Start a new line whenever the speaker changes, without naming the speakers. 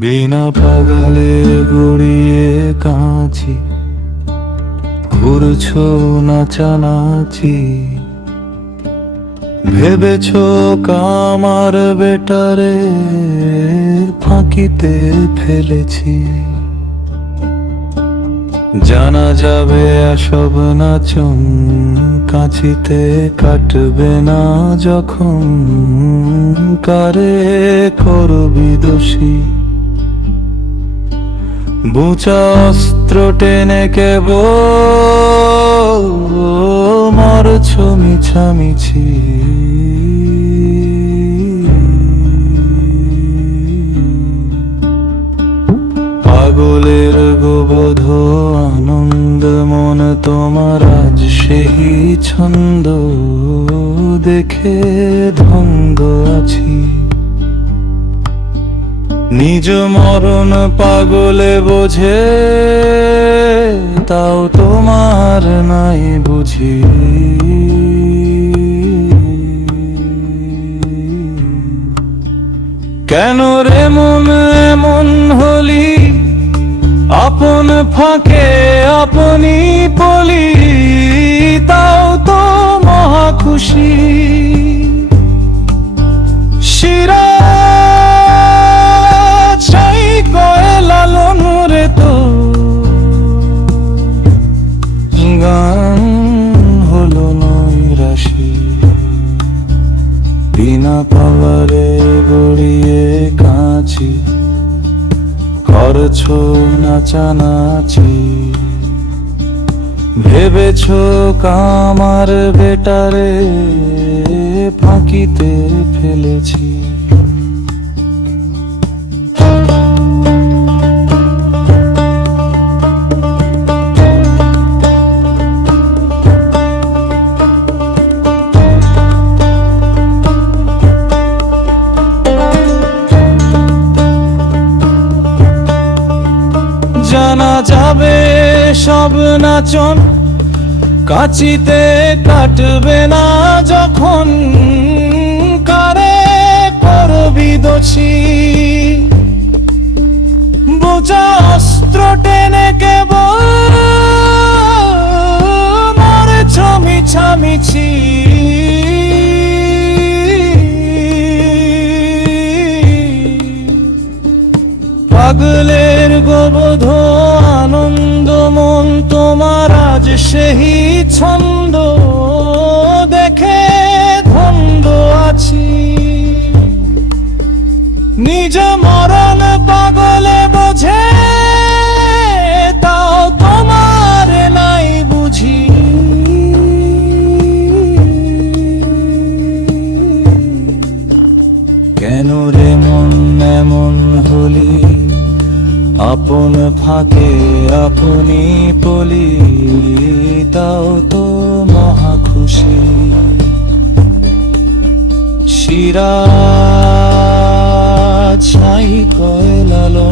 বিনা পাগলে গড়িয়ে কাঁচি। ঘুরছ নাচানাচি ভেবেছ কামার বেটারে ফাঁকিতে ফেলেছি। জানা যাবে সব নাচন কাঁচিতে কাটবে না যখন। কারে করবি দোষী? বুচা অস্ত্র টেনে কেব মারছ মিছামিছি পাগলের গোবধ আনন্দ, মন তোমার আজ সেই ছন্দ দেখে নিজ মরণ পাগলে বোঝে, তাও তোমার নাই বুঝি। কেন রে মন এমন হলি? আপন ফাঁকে আপনি পলি, তাও তো মহা খুশি। গড়িয়ে কাঁচি করছ নাচানাচি ভেবেছ কামার বেটারে ফাঁকিতে ফেলেছি? জানা যাবে সব নাচন। কাচিতে কাটবে না যখন। কারে করবি দোষী? বোঝা অস্ত্র টেনে কেবল মরেছ মিছামিছি পাগলের গোবধ সেই ছন্দ দেখে ধন্দ আছি। নিজ মরণ পাগলে বোঝে, তাও তোমার নাই বুঝি। কেন রে মন এমন হলি? আপন ফাঁকে আপনি পলি তাও তো মহা খুশি। শিরা ছাই তো